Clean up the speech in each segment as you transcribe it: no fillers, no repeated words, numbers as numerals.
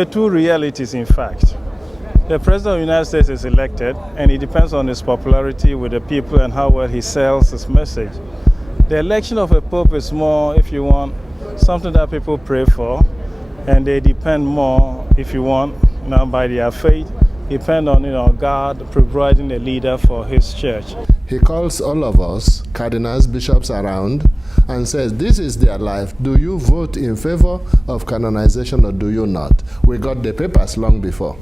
The two realities, in fact. The President of the United States is elected, and it depends on his popularity with the people and how well he sells his message. The election of a pope is more, if you want, something that people pray for, and they depend more, if you want, by their faith, depend on God providing a leader for his church. He calls all of us, cardinals, bishops around, and says, this is their life. Do you vote in favor of canonization or do you not? We got the papers long before.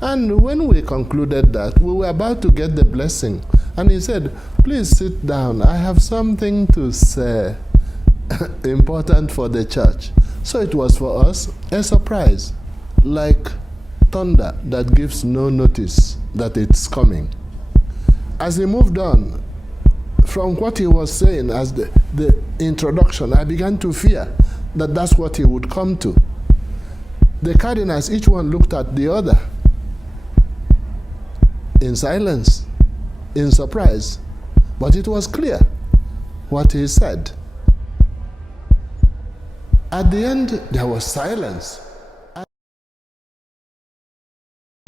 And when we concluded that, we were about to get the blessing. And he said, please sit down. I have something to say important for the church. So it was for us a surprise, like thunder that gives no notice that it's coming. As he moved on, from what he was saying as the introduction, I began to fear that that's what he would come to. The cardinals, each one looked at the other in silence, in surprise, but it was clear what he said. At the end, there was silence.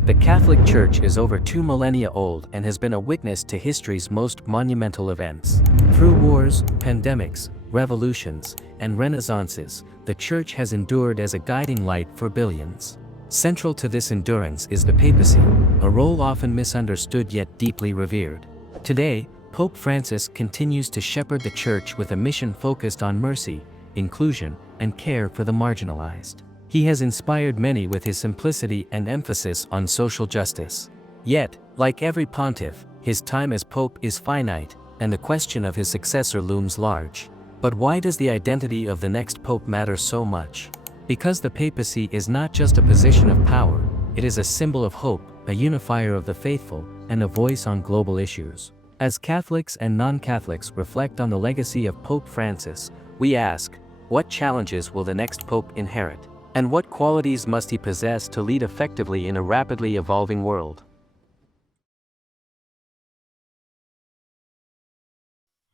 The Catholic Church is over 2 millennia old and has been a witness to history's most monumental events. Through wars, pandemics, revolutions, and renaissances, the Church has endured as a guiding light for billions. Central to this endurance is the papacy, a role often misunderstood yet deeply revered. Today, Pope Francis continues to shepherd the Church with a mission focused on mercy, inclusion, and care for the marginalized. He has inspired many with his simplicity and emphasis on social justice. Yet, like every pontiff, his time as pope is finite, and the question of his successor looms large. But why does the identity of the next pope matter so much? Because the papacy is not just a position of power, it is a symbol of hope, a unifier of the faithful, and a voice on global issues. As Catholics and non-Catholics reflect on the legacy of Pope Francis, we ask, what challenges will the next pope inherit? And what qualities must he possess to lead effectively in a rapidly evolving world?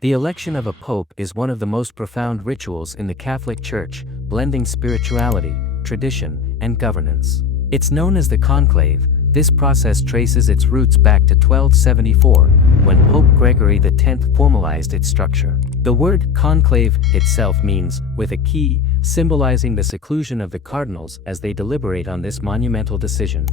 The election of a pope is one of the most profound rituals in the Catholic Church, blending spirituality, tradition, and governance. It's known as the conclave. This process traces its roots back to 1274, when Pope Gregory X formalized its structure. The word conclave itself means, with a key, symbolizing the seclusion of the cardinals as they deliberate on this monumental decision.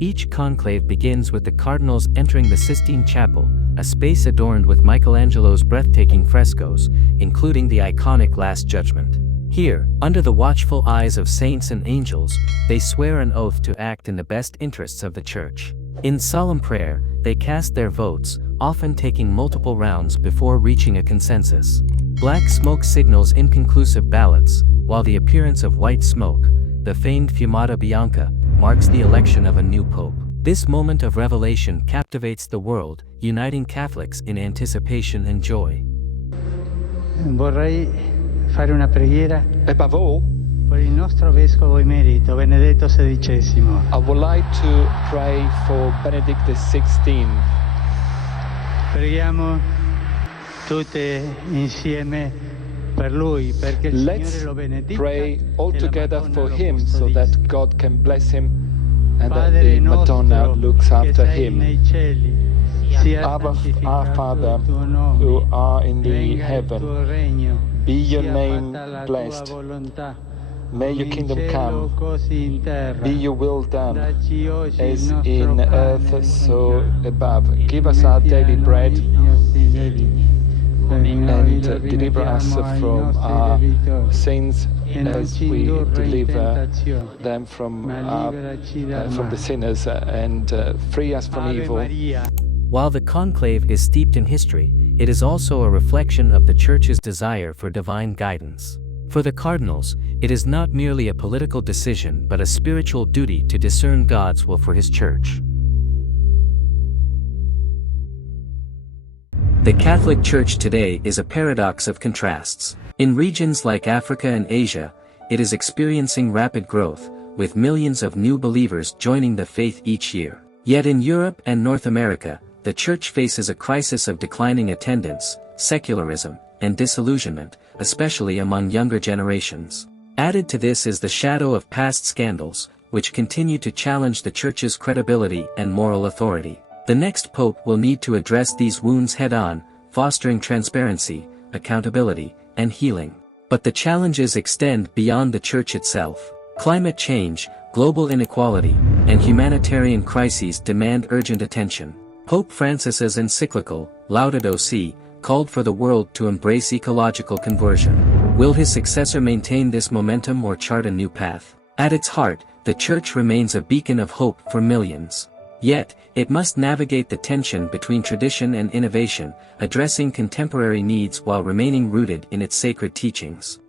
Each conclave begins with the cardinals entering the Sistine Chapel, a space adorned with Michelangelo's breathtaking frescoes, including the iconic Last Judgment. Here, under the watchful eyes of saints and angels, they swear an oath to act in the best interests of the Church. In solemn prayer, they cast their votes, often taking multiple rounds before reaching a consensus. Black smoke signals inconclusive ballots, while the appearance of white smoke, the famed fumata bianca, marks the election of a new pope. This moment of revelation captivates the world, uniting Catholics in anticipation and joy. Vorrei fare una preghiera Above all, per il nostro vescovo emerito Benedetto XVI. I would like to pray for Benedict XVI. Preghiamo tutte insieme per lui, perché il Let's Signore lo benedica pray all e la together Madonna for lo him so that custodisca. God can bless him and that Padre the Madonna nostro, looks che after sei him. nei cieli, sia Our santificato Father, il tuo nome, who are in the venga il heaven, tuo regno, be your sia name fatta la blessed. tua volontà, May your come in kingdom cielo come. così in terra. Be your will done, Dacci oggi il as nostro in pane earth, so quotidiano. above. Give us our daily bread, and deliver us from our sins as we deliver them from the sinners, and free us from evil. While the conclave is steeped in history, it is also a reflection of the Church's desire for divine guidance. For the cardinals, it is not merely a political decision but a spiritual duty to discern God's will for his Church. The Catholic Church today is a paradox of contrasts. In regions like Africa and Asia, it is experiencing rapid growth, with millions of new believers joining the faith each year. Yet in Europe and North America, the Church faces a crisis of declining attendance, secularism, and disillusionment, especially among younger generations. Added to this is the shadow of past scandals, which continue to challenge the Church's credibility and moral authority. The next pope will need to address these wounds head-on, fostering transparency, accountability, and healing. But the challenges extend beyond the Church itself. Climate change, global inequality, and humanitarian crises demand urgent attention. Pope Francis's encyclical, Laudato Si, called for the world to embrace ecological conversion. Will his successor maintain this momentum or chart a new path? At its heart, the Church remains a beacon of hope for millions. Yet, it must navigate the tension between tradition and innovation, addressing contemporary needs while remaining rooted in its sacred teachings.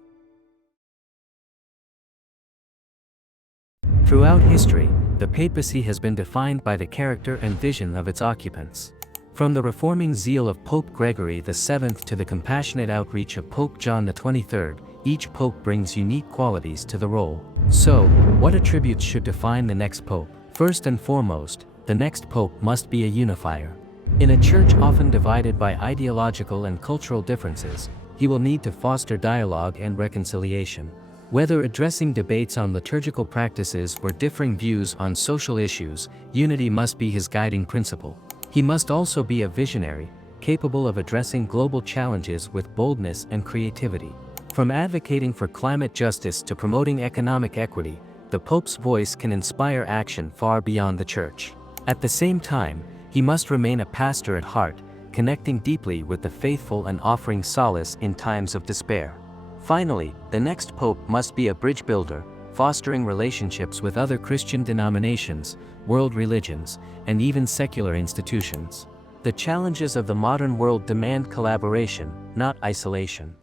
Throughout history, the papacy has been defined by the character and vision of its occupants. From the reforming zeal of Pope Gregory VII to the compassionate outreach of Pope John XXIII, each pope brings unique qualities to the role. So, what attributes should define the next pope? First and foremost, the next pope must be a unifier. In a church often divided by ideological and cultural differences, he will need to foster dialogue and reconciliation. Whether addressing debates on liturgical practices or differing views on social issues, unity must be his guiding principle. He must also be a visionary, capable of addressing global challenges with boldness and creativity. From advocating for climate justice to promoting economic equity, the Pope's voice can inspire action far beyond the Church. At the same time, he must remain a pastor at heart, connecting deeply with the faithful and offering solace in times of despair. Finally, the next pope must be a bridge builder, fostering relationships with other Christian denominations, world religions, and even secular institutions. The challenges of the modern world demand collaboration, not isolation.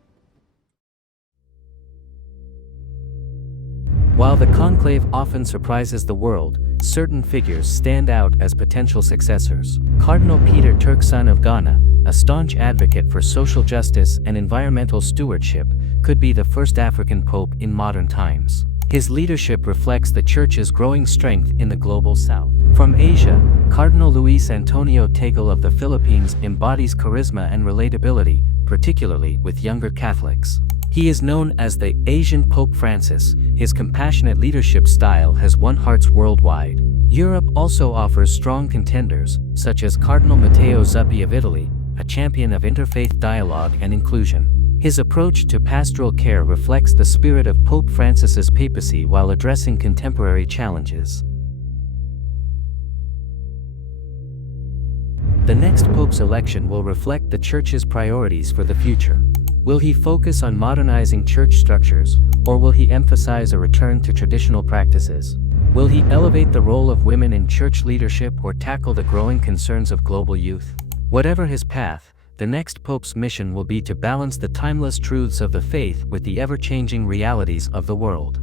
While the conclave often surprises the world, certain figures stand out as potential successors. Cardinal Peter Turkson of Ghana, a staunch advocate for social justice and environmental stewardship, could be the first African pope in modern times. His leadership reflects the Church's growing strength in the global South. From Asia, Cardinal Luis Antonio Tagle of the Philippines embodies charisma and relatability, particularly with younger Catholics. He is known as the Asian Pope Francis. His compassionate leadership style has won hearts worldwide. Europe also offers strong contenders, such as Cardinal Matteo Zuppi of Italy, a champion of interfaith dialogue and inclusion. His approach to pastoral care reflects the spirit of Pope Francis's papacy while addressing contemporary challenges. The next pope's election will reflect the Church's priorities for the future. Will he focus on modernizing church structures, or will he emphasize a return to traditional practices? Will he elevate the role of women in church leadership or tackle the growing concerns of global youth? Whatever his path, the next pope's mission will be to balance the timeless truths of the faith with the ever-changing realities of the world.